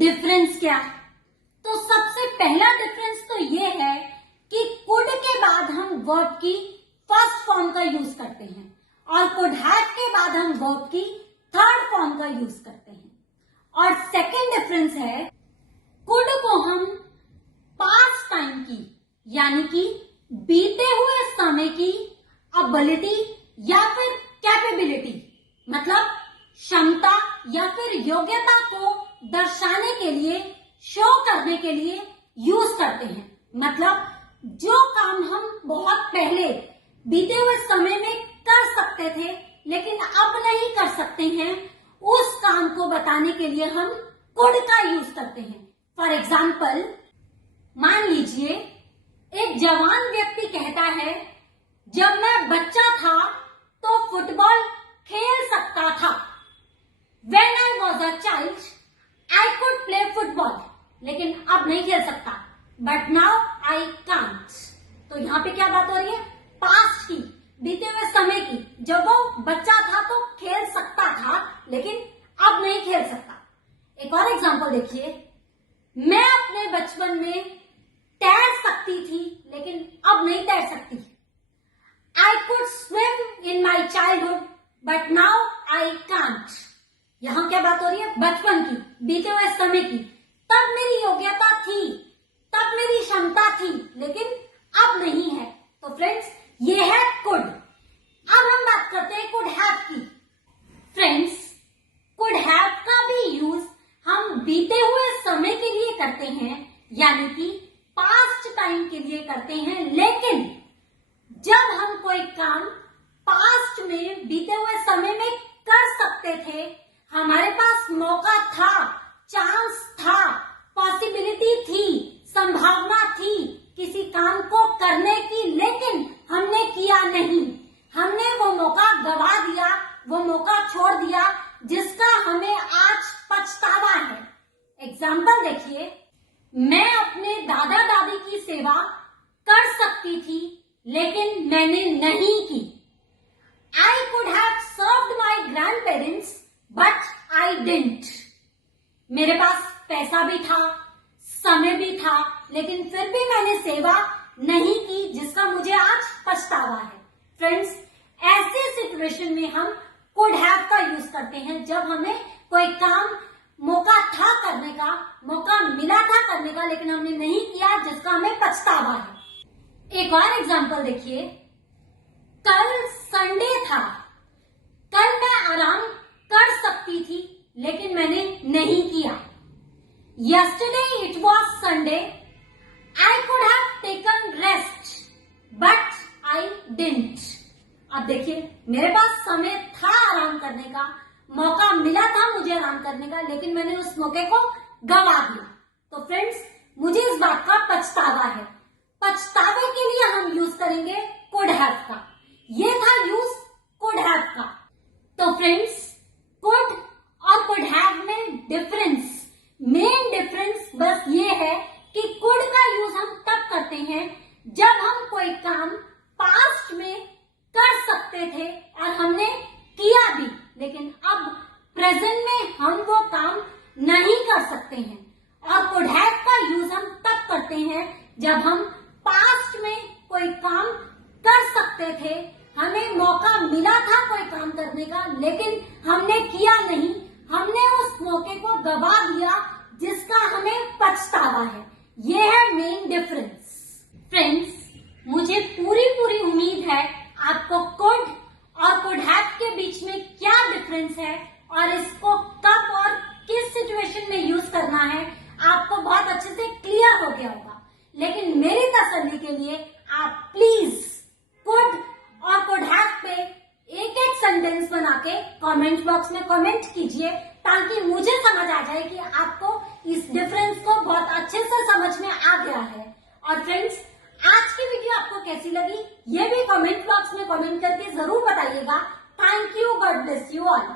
Difference क्या है? तो सबसे पहला डिफरेंस तो ये है कि कुड के बाद हम वर्ब की फर्स्ट फॉर्म का यूज करते हैं और कुड हैव के बाद हम वर्ब की थर्ड फॉर्म का यूज करते हैं। और सेकेंड डिफरेंस है, कुड को हम पास्ट टाइम की यानी कि बीते हुए समय की एबिलिटी या फिर कैपेबिलिटी मतलब क्षमता या फिर योग्यता को दर्शाने के लिए, शो करने के लिए यूज करते हैं। मतलब जो काम हम बहुत पहले बीते हुए समय में कर सकते थे लेकिन अब नहीं कर सकते हैं, उस काम को बताने के लिए हम कुड का यूज करते हैं। फॉर एग्जाम्पल, मान लीजिए एक जवान व्यक्ति कहता है, जब मैं बच्चा था तो फुटबॉल खेल सकता था। When I was a child, I could play football. लेकिन अब नहीं खेल सकता। But now I can't. तो यहाँ पे क्या बात हो रही है? पास्ट की, बीते हुए समय की। जब वो बच्चा था तो खेल सकता था लेकिन अब नहीं खेल सकता। एक और एग्जांपल देखिए, मैं अपने बचपन में तैर सकती थी लेकिन अब नहीं तैर सकती। I could swim in my childhood, but now I can't. यहां क्या बात हो रही है? बचपन की, बीते हुए समय की। तब मेरी योग्यता थी, तब मेरी क्षमता थी लेकिन अब नहीं है। तो फ्रेंड्स, ये है कुड। अब हम बात करते हैं कुड हैव की। फ्रेंड्स, कुड हैव का भी यूज हम बीते हुए समय के लिए करते हैं यानी कि पास्ट टाइम के लिए करते हैं, लेकिन जब हम कोई काम पास्ट में बीते हुए समय में कर सकते थे, हमारे पास मौका था, चांस था, पॉसिबिलिटी थी, संभावना थी किसी काम को करने की, लेकिन हमने किया नहीं। हमने वो मौका गवा दिया, वो मौका छोड़ दिया, जिसका हमें आज पछतावा है। एग्जाम्पल देखिए, मैं अपने दादा दादी की सेवा कर सकती थी लेकिन मैंने नहीं की। I could have served my grandparents, but I didn't. मेरे पास पैसा भी था, समय भी था, लेकिन फिर भी मैंने सेवा नहीं की, जिसका मुझे आज पछतावा है। फ्रेंड्स, ऐसे सिचुएशन में हम कुड हैव का यूज करते हैं जब हमें कोई काम मौका था करने का, मौका मिला था करने का, लेकिन हमने नहीं किया, जिसका हमें पछतावा है। एक और एग्जांपल देखिए, कल संडे था, कल मैं आराम कर सकती थी लेकिन मैंने नहीं किया। Yesterday it was Sunday, I could have taken rest, but I didn't. अब देखिए, मेरे पास समय था आराम करने का, मौका मिला था मुझे आराम करने का, लेकिन मैंने उस मौके को गवा दिया। तो फ्रेंड्स, मुझे इस बात का पछतावा है। पछतावे के लिए हम यूज करेंगे कुड हैव का। ये था यूज कुड हैव का। तो फ्रेंड्स, कुड और कुड हैव में डिफरेंस, मेन डिफरेंस बस ये है कि कुड का यूज हम तब करते हैं जब हम कोई काम पास्ट में कर सकते थे और हमने किया भी, लेकिन अब प्रेजेंट में हम वो काम नहीं कर सकते हैं। और कुड हैव का यूज हम तब करते हैं जब हम पास्ट में कोई काम कर सकते थे, हमें मौका मिला था कोई काम करने का, लेकिन हमने किया नहीं, हमने उस मौके को गवा दिया, जिसका हमें पछतावा है। ये है मेन डिफरेंस। फ्रेंड्स, मुझे पूरी उम्मीद है आपको कुड और कुड हैव के बीच में क्या डिफरेंस है और इसको कब और किस सिचुएशन में यूज करना है आपको बहुत अच्छे से क्लियर हो गया होगा। लेकिन मेरी तसल्ली के लिए आप प्लीज कुड और कुड हैव पे एक सेंटेंस बना के कमेंट बॉक्स में कमेंट कीजिए, ताकि मुझे समझ आ जाए कि आपको इस डिफरेंस को बहुत अच्छे से समझ में आ गया है। और फ्रेंड्स, आज की वीडियो आपको कैसी लगी ये भी कमेंट बॉक्स में कमेंट करके जरूर बताइएगा। Thank you, God bless you all.